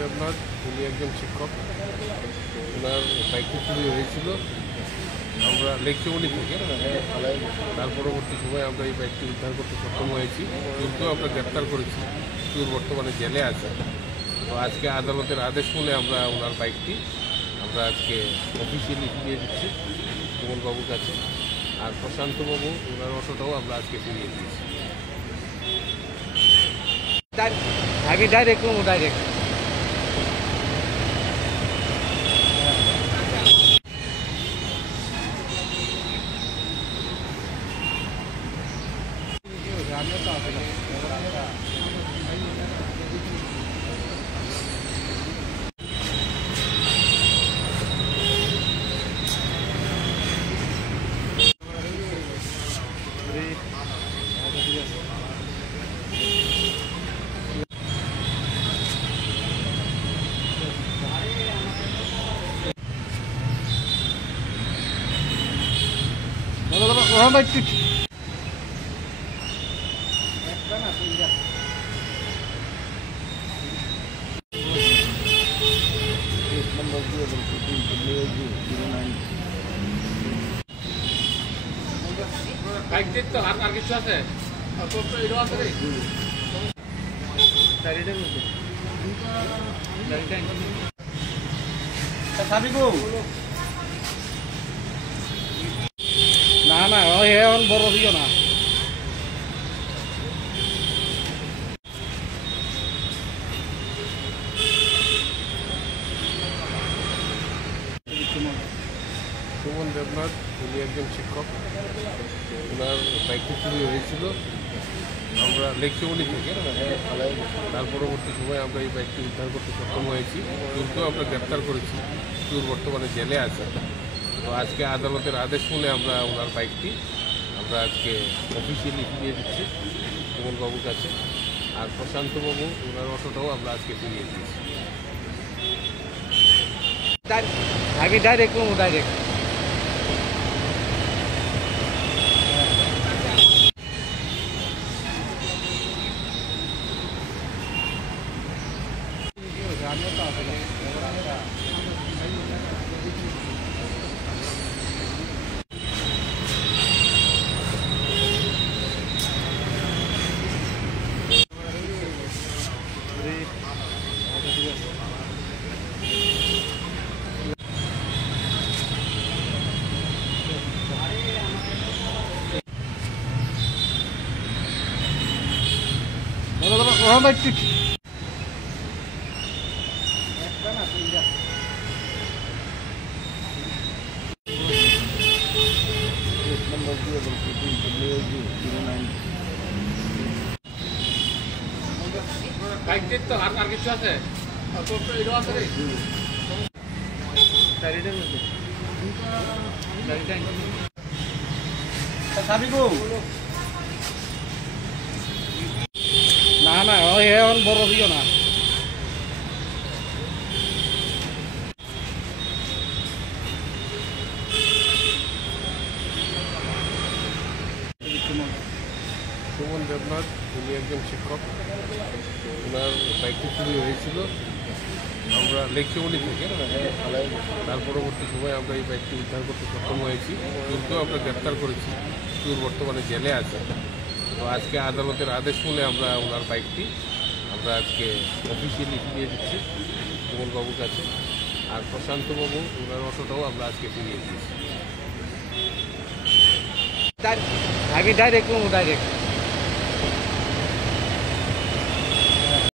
দেবনাথ উনি একজন শিক্ষক। ওনার বাইকটি চুরি হয়েছিল আমরা লেকচৌনি থেকে। তার পরবর্তী সময় আমরা এই বাইকটি উদ্ধার করতে সক্ষম হয়েছি। চোরকেও আমরা গ্রেপ্তার করেছি। চোর বর্তমানে জেলে আছে। তো আজকে আদালতের আদেশ শুনে আমরা ওনার বাইকটি আমরা আজকে অফিসিয়ালি ফিরিয়ে দিচ্ছি সুমনবাবুর কাছে। আর প্রশান্তবাবু ওনার অটোটাও আমরা আজকে ফিরিয়ে দিয়েছি। আগে ডাইরেক্ট বাইকটির তো আর কিছু আছে এটাও আছে রে না এখন বড় দিও না। সুমন দেবনাথ উনি একজন শিক্ষক। ওনার বাইকটি চুরি হয়েছিল আমরা লেকচৌনি থেকে। তার পরবর্তী সময় আমরা এই বাইকটি উদ্ধার করতে সক্ষম হয়েছি। চোরকেও আমরা গ্রেপ্তার করেছি। চোর বর্তমানে জেলে আছে। তো আজকে আদালতের আদেশ শুনে আমরা ওনার বাইকটি আমরা আজকে অফিসিয়ালি ফিরিয়ে দিচ্ছি সুমনবাবুর কাছে। আর প্রশান্তবাবু ওনার অটোটাও আমরা আজকে ফিরিয়ে দিয়েছি। আগে ডাইরেক্ট বাইকটির তো আর কিছু আছে এটাও আছে রে না এখন বড় দিও না। সুমন দেবনাথ উনি একজন শিক্ষক। ওনার বাইকটি চুরি হয়েছিল আমরা লেকচৌনি থেকে। তার পরবর্তী সময় আমরা এই বাইকটি উদ্ধার করতে সক্ষম হয়েছি। চোরকেও আমরা গ্রেপ্তার করেছি। চোর বর্তমানে জেলে আছে। তো আজকে আদালতের আদেশ শুনে আমরা ওনার বাইকটি আমরা আজকে অফিসিয়ালি ফিরিয়ে দিচ্ছি সুমনবাবুর কাছে। আর প্রশান্তবাবু ওনার অটোটাও আমরা আজকে ফিরিয়ে দিয়েছি। আগে ডাইরেক্ট